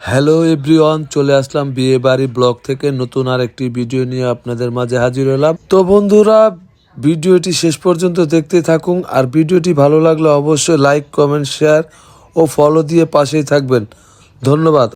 Hello everyone, চলে আসলাম বিয়ে বাড়ি ব্লগ থেকে নতুন আর একটি ভিডিও নিয়ে আপনাদের মাঝে হাজির হলাম। তো বন্ধুরা, ভিডিওটি শেষ পর্যন্ত দেখতে থাকুন, আর ভিডিওটি ভালো লাগলে অবশ্যই লাইক, কমেন্ট, শেয়ার ও ফলো দিয়ে পাশেই থাকবেন। ধন্যবাদ।